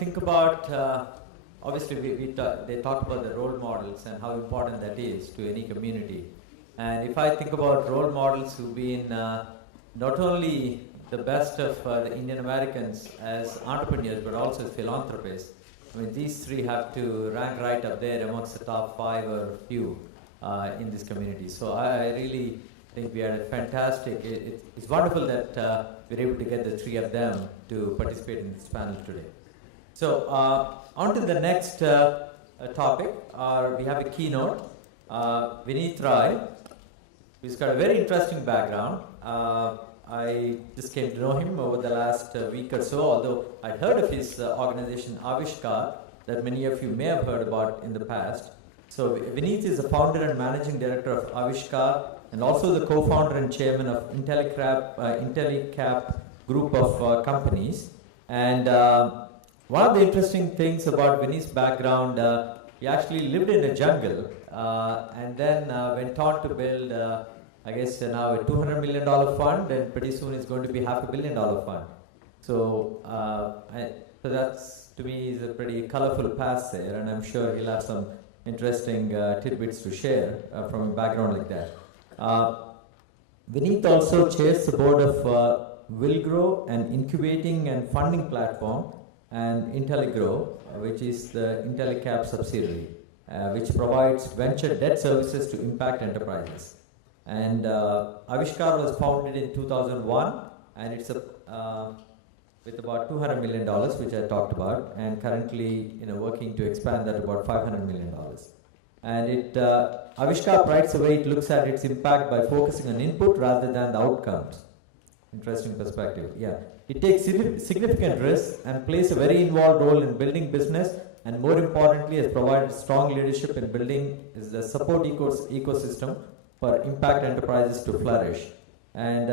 think about, obviously they talk about the role models and how important that is to any community. And if I think about role models who've been not only the best of the Indian Americans as entrepreneurs, but also as philanthropists, I mean, these three have to rank right up there amongst the top 5 or few in this community. So I really think we had a fantastic, it's wonderful that we're able to get the 3 of them to participate in this panel today. So on to the next topic, we have a keynote. Vineet Rai, who's got a very interesting background. I just came to know him over the last week or so, although I'd heard of his organization Avishkar, that many of you may have heard about in the past. So Vineet is the founder and managing director of Avishkar, and also the co-founder and chairman of IntelliCap group of companies. And one of the interesting things about Vineet's background, he actually lived in a jungle and then went on to build, I guess now a $200 million fund, and pretty soon it's going to be $500 million fund. So, so that's, to me, is a pretty colorful past there, and I'm sure he'll have some interesting tidbits to share from a background like that. Vineet also chairs the board of Willgrow, an incubating and funding platform, and IntelliGrow, which is the IntelliCap subsidiary, which provides venture debt services to impact enterprises. And Avishkar was founded in 2001, and it's with about $200 million, which I talked about, and currently working to expand that to about $500 million. And Avishkar prides the way it looks at its impact by focusing on input rather than the outcomes. Interesting perspective, yeah. It takes significant risks and plays a very involved role in building business, and more importantly has provided strong leadership in building the support ecosystem for impact enterprises to flourish. And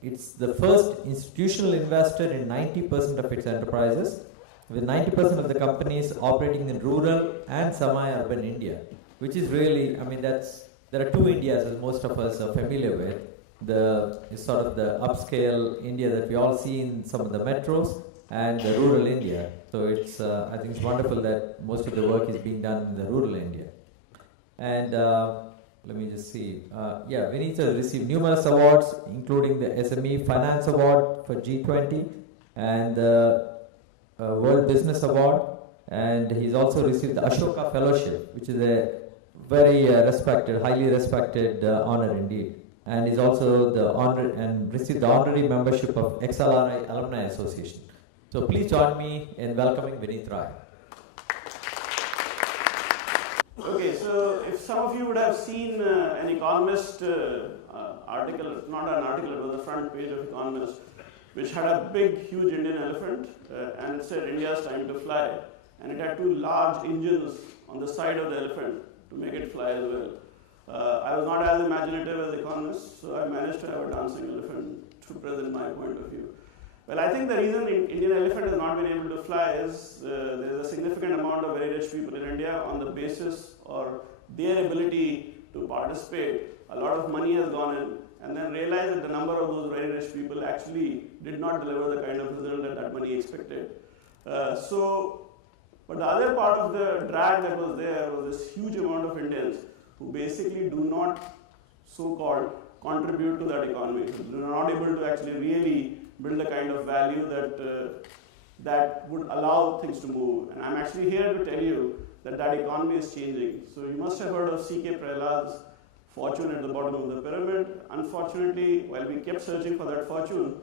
it's the first institutional investor in 90% of its enterprises, with 90% of the companies operating in rural and semi-urban India, which is really, I mean, there are 2 Indias as most of us are familiar with. It's sort of the upscale India that we all see in some of the metros, and the rural India. So it's, I think it's wonderful that most of the work is being done in the rural India. And let me just see. Yeah, Vineet has received numerous awards, including the SME Finance Award for G20 and the World Business Award. And he's also received the Ashoka Fellowship, which is a very highly respected honor indeed. And he's also received the honorary membership of XLRI Alumni Association. So please join me in welcoming Vineet Rai. Okay, so if some of you would have seen an Economist article, not an article, it was the front page of Economist, which had a big, huge Indian elephant, and it said India's time to fly. And it had 2 large engines on the side of the elephant to make it fly as well. I was not as imaginative as Economist, so I managed to have a dancing elephant to present my point of view. Well, I think the reason Indian elephant has not been able to fly is there is a significant amount of very rich people in India on the basis or their ability to participate. A lot of money has gone in, and then realized that the number of those very rich people actually did not deliver the kind of result that money expected. But the other part of the drag that was there was this huge amount of Indians who basically do not so-called contribute to that economy. So they are not able to actually really build the kind of value that would allow things to move. And I'm actually here to tell you that economy is changing. So you must have heard of C.K. Prahlad's fortune at the bottom of the pyramid. Unfortunately, while we kept searching for that fortune,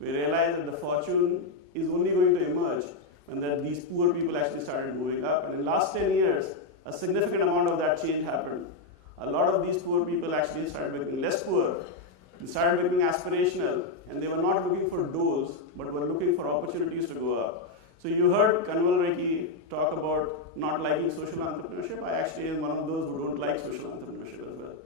we realized that the fortune is only going to emerge when these poor people actually started moving up. And in the last 10 years, a significant amount of that change happened. A lot of these poor people actually started becoming less poor. They started becoming aspirational, and they were not looking for doors, but were looking for opportunities to go up. So you heard Kanwal Rekhi talk about not liking social entrepreneurship. I actually am one of those who don't like social entrepreneurship as well.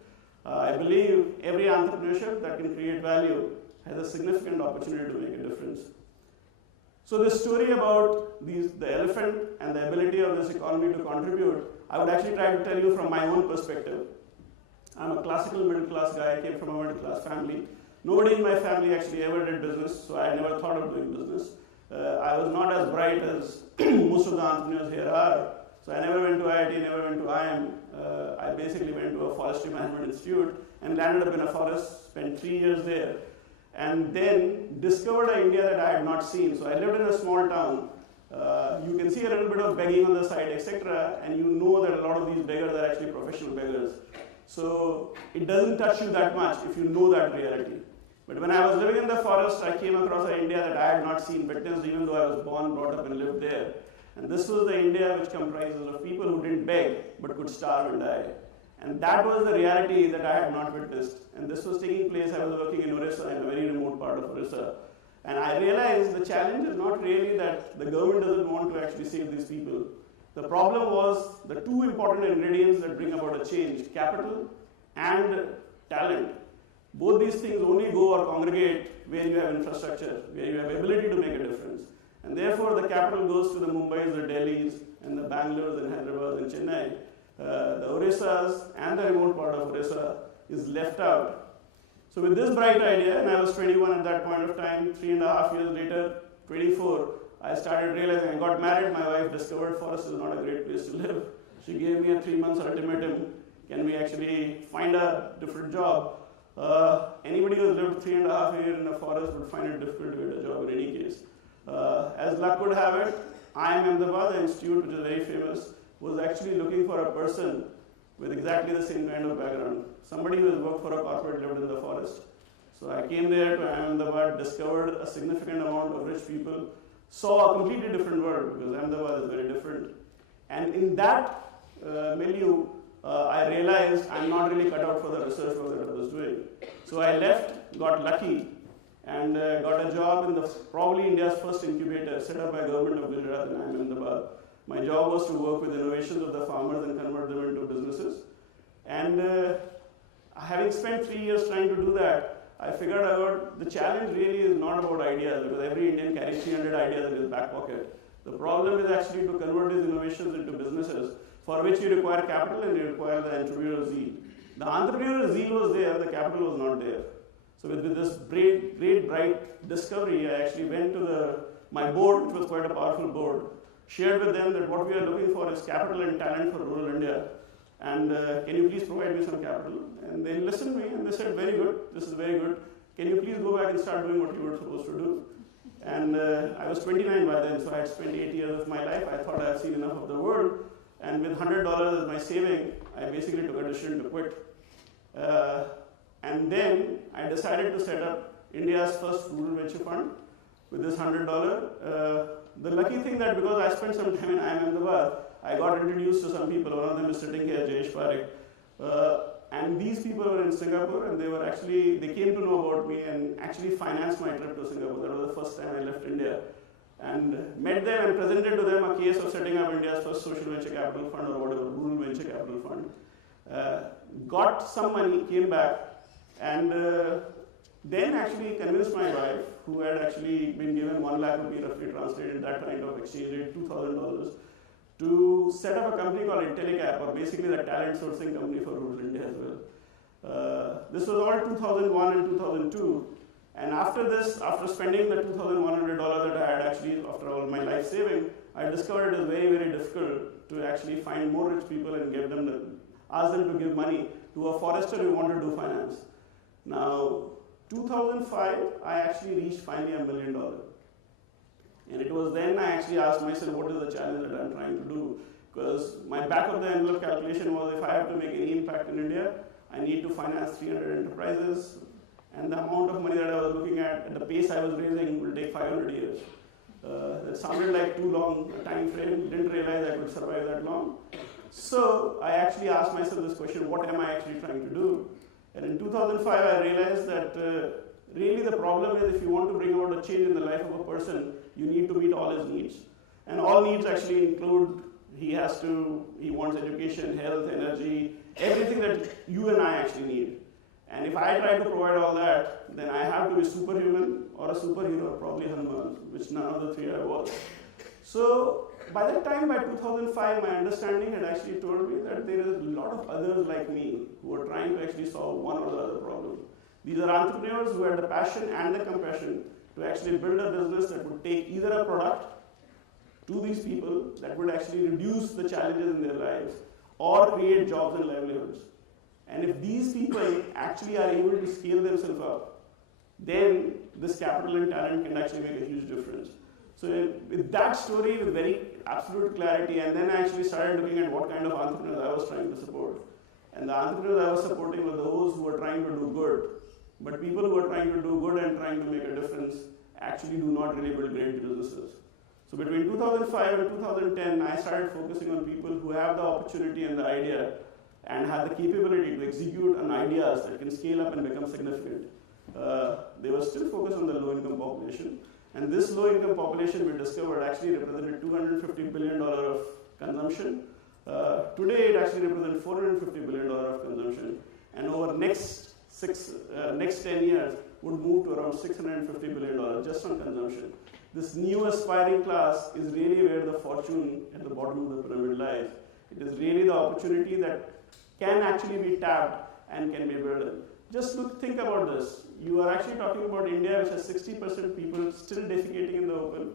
I believe every entrepreneurship that can create value has a significant opportunity to make a difference. So this story about the elephant and the ability of this economy to contribute, I would actually try to tell you from my own perspective. I'm a classical middle class guy, I came from a middle class family. Nobody in my family actually ever did business, so I never thought of doing business. I was not as bright as most of the entrepreneurs here are. So I never went to IIT, never went to IIM. I basically went to a forestry management institute and landed up in a forest, spent 3 years there, and then discovered an India that I had not seen. So I lived in a small town. You can see a little bit of begging on the side, etc., and you know that a lot of these beggars are actually professional beggars. So it doesn't touch you that much if you know that reality. But when I was living in the forest, I came across an India that I had not seen, witnessed, even though I was born, brought up, and lived there. And this was the India which comprises of people who didn't beg, but could starve and die. And that was the reality that I had not witnessed. And this was taking place, I was working in Orissa, in a very remote part of Orissa. And I realized the challenge is not really that the government doesn't want to actually save these people. The problem was the two important ingredients that bring about a change: capital and talent. Both these things only go or congregate where you have infrastructure, where you have ability to make a difference. And therefore, the capital goes to the Mumbais, the Delhis, and the Bangalores, and Hyderabad, and Chennai. The Orissas and the remote part of Orissa is left out. So with this bright idea, and I was 21 at that point of time, 3.5 years later, 24, I started realizing, I got married, my wife discovered forest is not a great place to live. She gave me a 3 months ultimatum, can we actually find a different job? Anybody who has lived 3.5 years in a forest would find it difficult to get a job in any case. As luck would have it, IIM Ahmedabad, the institute which is very famous, was actually looking for a person with exactly the same kind of background. Somebody who has worked for a corporate, lived in the forest. So I came there to IIM Ahmedabad, discovered a significant amount of rich people, saw a completely different world, because Ahmedabad is very different. And in that milieu, I realized I'm not really cut out for the research work that I was doing. So I left, got lucky, and got a job in the probably India's first incubator set up by government of Gujarat in Ahmedabad. My job was to work with innovations of the farmers and convert them into businesses. And having spent 3 years trying to do that, I figured out the challenge really is not about ideas, because every Indian carries 300 ideas in his back pocket. The problem is actually to convert these innovations into businesses, for which you require capital and you require the entrepreneurial zeal. The entrepreneurial zeal was there, the capital was not there. So with this great, bright discovery, I actually went to my board, which was quite a powerful board, shared with them that what we are looking for is capital and talent for rural India. And can you please provide me some capital? And they listened to me and they said, very good, this is very good. Can you please go back and start doing what you were supposed to do? And I was 29 by then, so I had spent 8 years of my life. I thought I had seen enough of the world. And with $100 as my saving, I basically took a decision to quit. And then I decided to set up India's first rural venture fund with this $100. The lucky thing that because I spent some time in IIM Ahmedabad, I got introduced to some people. One of them is sitting here, Jayesh Parekh. And these people were in Singapore, and they came to know about me and actually financed my trip to Singapore. That was the first time I left India. And met them and presented to them a case of setting up India's first social venture capital fund, or whatever, rural venture capital fund. Got some money, came back, and then actually convinced my wife, who had actually been given 1 lakh rupee, roughly translated that kind of exchange rate, $2,000, to set up a company called IntelliCap, or basically the talent sourcing company for rural India as well. This was all 2001 and 2002. And after this, after spending the $2,100 that I had actually, after all my life saving, I discovered it is very, very difficult to actually find more rich people and ask them to give money to a forester who wanted to do finance. Now, 2005, I actually reached finally $1 million. And it was then I actually asked myself, what is the challenge that I'm trying to do? Because my back of the envelope calculation was, if I have to make any impact in India, I need to finance 300 enterprises. And the amount of money that I was looking at the pace I was raising, will take 500 years. That sounded like too long a time frame. Didn't realize I could survive that long. So I actually asked myself this question, what am I actually trying to do? And in 2005, I realized that really the problem is, if you want to bring about a change in the life of a person, you need to meet all his needs. And all needs actually include, he wants education, health, energy, everything that you and I actually need. And if I try to provide all that, then I have to be superhuman or a superhero, probably Hanuman, which none of the three I was. So by that time, by 2005, my understanding had actually told me that there is a lot of others like me who are trying to actually solve one or the other problem. These are entrepreneurs who had the passion and the compassion to actually build a business that would take either a product to these people that would actually reduce the challenges in their lives or create jobs and livelihoods. And if these people actually are able to scale themselves up, then this capital and talent can actually make a huge difference. So with that story, with very absolute clarity, and then I actually started looking at what kind of entrepreneurs I was trying to support. And the entrepreneurs I was supporting were those who were trying to do good. But people who are trying to do good and trying to make a difference actually do not really build great businesses. So between 2005 and 2010, I started focusing on people who have the opportunity and the idea and have the capability to execute on ideas that can scale up and become significant. They were still focused on the low-income population. And this low-income population, we discovered, actually represented $250 billion of consumption. Today, it actually represents $450 billion of consumption. And over next 10 years, would move to around $650 billion just on consumption. This new aspiring class is really where the fortune at the bottom of the pyramid lies. It is really the opportunity that can actually be tapped and can be built. Just think about this. You are actually talking about India, which has 60% people still defecating in the open.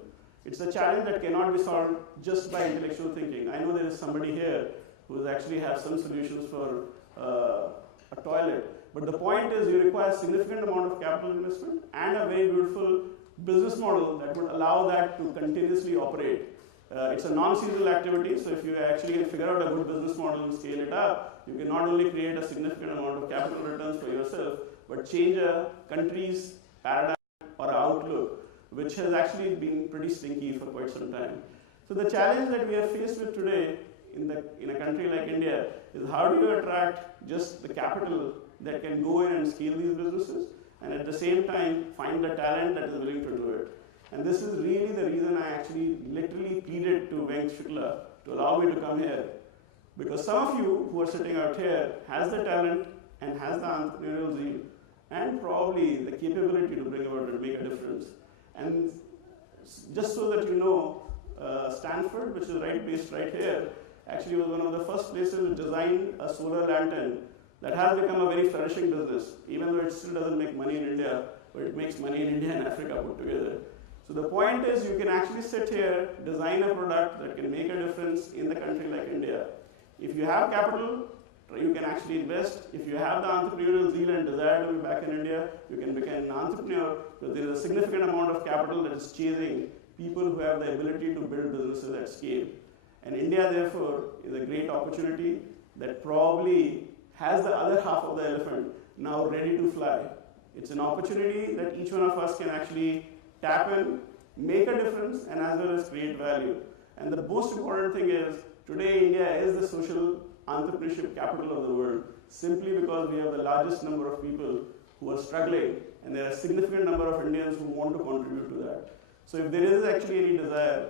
It's a challenge that cannot be solved just by intellectual thinking. I know there is somebody here who actually has some solutions for a toilet. But the point is you require a significant amount of capital investment and a very beautiful business model that would allow that to continuously operate. It's a non-seasonal activity, so if you actually can figure out a good business model and scale it up, you can not only create a significant amount of capital returns for yourself, but change a country's paradigm or outlook, which has actually been pretty stinky for quite some time. So the challenge that we are faced with today in a country like India is how do you attract just the capital that can go in and scale these businesses, and at the same time find the talent that is willing to do it. And this is really the reason I actually literally pleaded to Venk Shukla to allow me to come here. Because some of you who are sitting out here has the talent and has the entrepreneurial zeal and probably the capability to bring about and make a difference. And just so that you know, Stanford, which is based right here, actually was one of the first places to design a solar lantern that has become a very flourishing business, even though it still doesn't make money in India, but it makes money in India and Africa put together. So the point is you can actually sit here, design a product that can make a difference in the country like India. If you have capital, you can actually invest. If you have the entrepreneurial zeal and desire to be back in India, you can become an entrepreneur because there is a significant amount of capital that is chasing people who have the ability to build businesses at scale. And India, therefore, is a great opportunity that probably has the other half of the elephant now ready to fly. It's an opportunity that each one of us can actually tap in, make a difference, and as well as create value. And the most important thing is, today India is the social entrepreneurship capital of the world, simply because we have the largest number of people who are struggling, and there are a significant number of Indians who want to contribute to that. So if there is actually any desire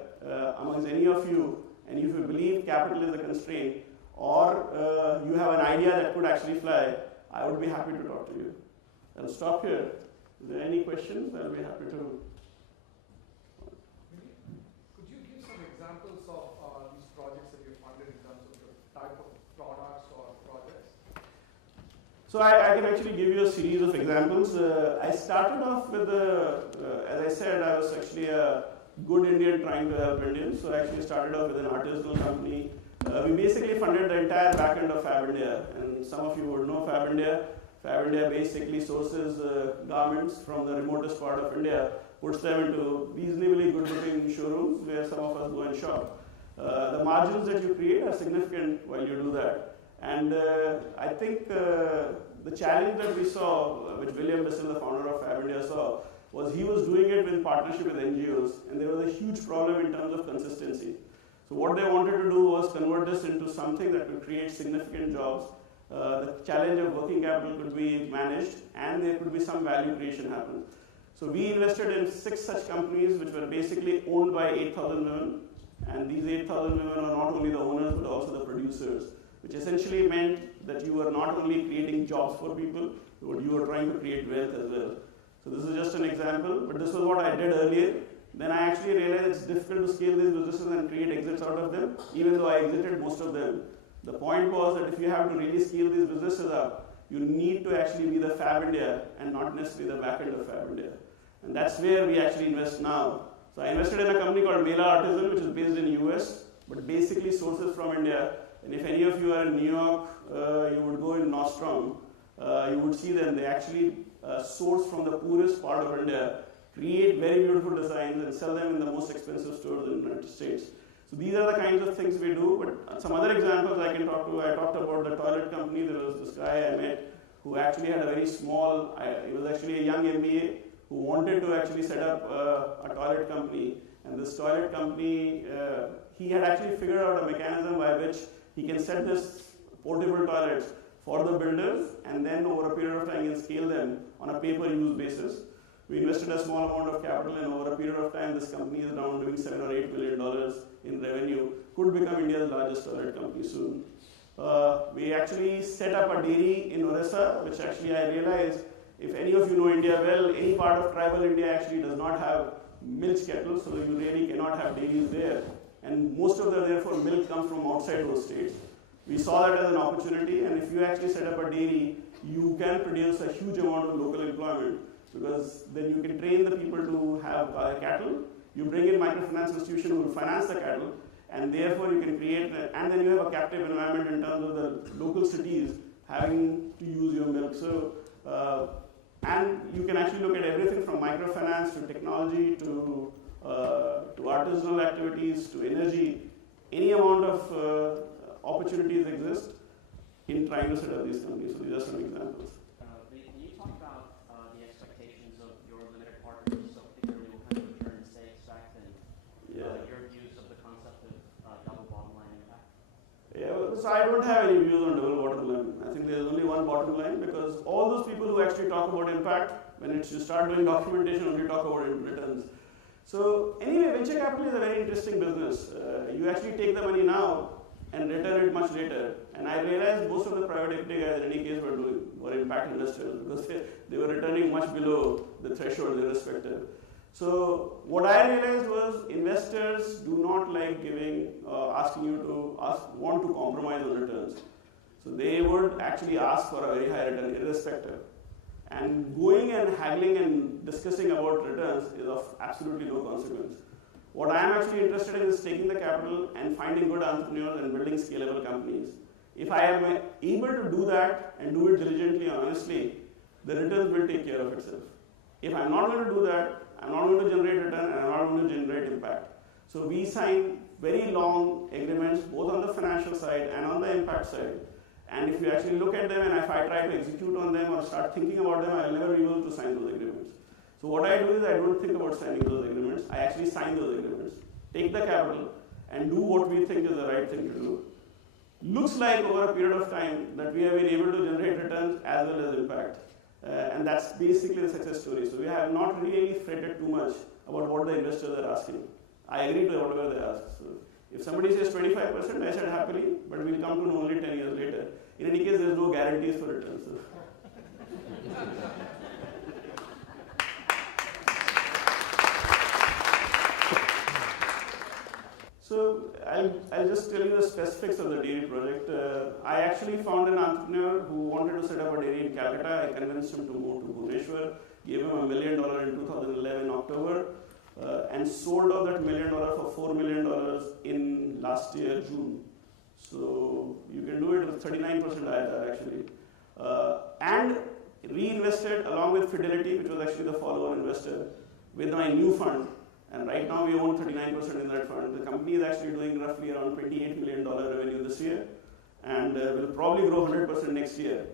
amongst any of you, and if you believe capital is a constraint, or you have an idea that could actually fly, I would be happy to talk to you. I'll stop here. Is there any questions? I'll be happy to. Could you give some examples of these projects that you funded in terms of the type of products or projects? So I can actually give you a series of examples. I started off with, as I said, I was actually a good Indian trying to help Indians. So I actually started off with an artisanal company. We basically funded the entire back end of Fab India. And some of you would know Fab India. Fab India basically sources garments from the remotest part of India, puts them into reasonably good looking showrooms where some of us go and shop. The margins that you create are significant while you do that. And I think the challenge that we saw, which William Bissell, the founder of Fab India, saw, was he was doing it in partnership with NGOs, and there was a huge problem in terms of consistency. So what they wanted to do was convert this into something that would create significant jobs. The challenge of working capital could be managed, and there could be some value creation happen. So we invested in 6 such companies which were basically owned by 8,000 women, and these 8,000 women are not only the owners but also the producers, which essentially meant that you were not only creating jobs for people, but you were trying to create wealth as well. So this is just an example, but this was what I did earlier. Then I actually realized it's difficult to scale these businesses and create exits out of them, even though I exited most of them. The point was that if you have to really scale these businesses up, you need to actually be the Fab India and not necessarily the back end of Fab India. And that's where we actually invest now. So I invested in a company called Mela Artisan, which is based in US, but basically sources from India. And if any of you are in New York, you would go in Nostrum, you would see them. They actually source from the poorest part of India, create very beautiful designs and sell them in the most expensive stores in the United States. So these are the kinds of things we do, but some other examples I can talk to. I talked about the toilet company. There was this guy I met who actually had a very small, he was actually a young MBA who wanted to actually set up a toilet company. And this toilet company, he had actually figured out a mechanism by which he can set this portable toilets for the builders, and then over a period of time he can scale them on a pay-per-use basis. We invested a small amount of capital, and over a period of time, this company is now doing $7 or $8 million in revenue. Could become India's largest toilet company soon. We actually set up a dairy in Orissa, which actually I realized, if any of you know India well, any part of tribal India actually does not have milk cattle, so you really cannot have dairies there. And most of the, therefore, milk comes from outside those states. We saw that as an opportunity, and if you actually set up a dairy, you can produce a huge amount of local employment, because then you can train the people to have cattle. You bring in microfinance institution who will finance the cattle, and therefore you can create, and then you have a captive environment in terms of the local cities having to use your milk. So, and you can actually look at everything from microfinance to technology to artisanal activities to energy. Any amount of opportunities exist in trying to set up these companies. So these are some examples. Can you talk about the expectations of your limited partners, so particularly what kind of returns they expect, and your views of the concept of double bottom line impact? Yeah, so I don't have any views on double bottom line. I think there's only one bottom line, because all those people who actually talk about impact, when you start doing documentation, only talk about returns. So anyway, venture capital is a very interesting business. You actually take the money now and return it much later. And I realized most of the private equity guys in any case were impact investors, because they were returning much below the threshold irrespective. So what I realized was investors do not like asking you to want to compromise on returns. So they would actually ask for a very high return irrespective. And going and haggling and discussing about returns is of absolutely no consequence. What I am actually interested in is taking the capital and finding good entrepreneurs and building scalable companies. If I am able to do that and do it diligently and honestly, the returns will take care of itself. If I'm not going to do that, I'm not going to generate return and I'm not going to generate impact. So we sign very long agreements both on the financial side and on the impact side. And if you actually look at them and if I try to execute on them or start thinking about them, I'll never be able to sign those agreements. So what I do is I don't think about signing those agreements. I actually sign those agreements, take the capital, and do what we think is the right thing to do. Looks like over a period of time that we have been able to generate returns as well as impact. And that's basically the success story. So we have not really fretted too much about what the investors are asking. I agree to whatever they ask. So if somebody says 25%, I said happily, but we'll come to know only 10 years later. In any case, there's no guarantees for returns. So. So I'll just tell you the specifics of the dairy project. I actually found an entrepreneur who wanted to set up a dairy in Calcutta. I convinced him to move to Bhubaneswar, gave him $1 million in 2011 October, and sold off that $1 million for $4 million in last year June. So you can do it with 39% IRR actually. And reinvested along with Fidelity, which was actually the follow-on investor, with my new fund. And right now we own 39% in that fund. The company is actually doing roughly around $28 million revenue this year, and will probably grow 100% next year.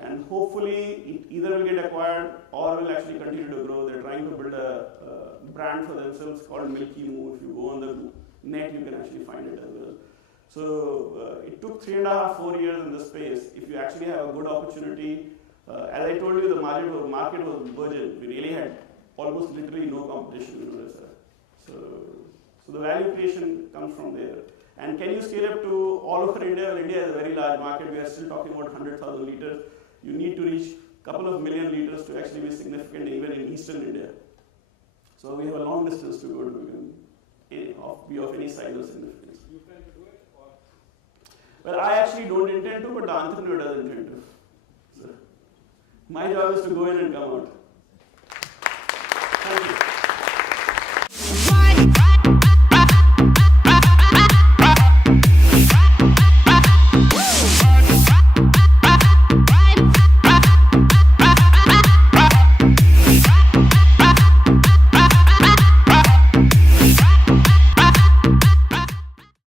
And hopefully it either will get acquired or will actually continue to grow. They're trying to build a brand for themselves called Milky Moo. If you go on the net, you can actually find it as well. So it took 3.5, 4 years in this space. If you actually have a good opportunity, as I told you, the market was burgeoning. We really had almost literally no competition in Odisha. So the value creation comes from there. And can you scale up to all over India? Well, India is a very large market. We are still talking about 100,000 liters. You need to reach a couple of million liters to actually be significant even in eastern India. So we have a long distance to go to be of any size or significance. You plan to do it? Or? Well, I actually don't intend to, but the entrepreneur does intend to. So my job is to go in and come out.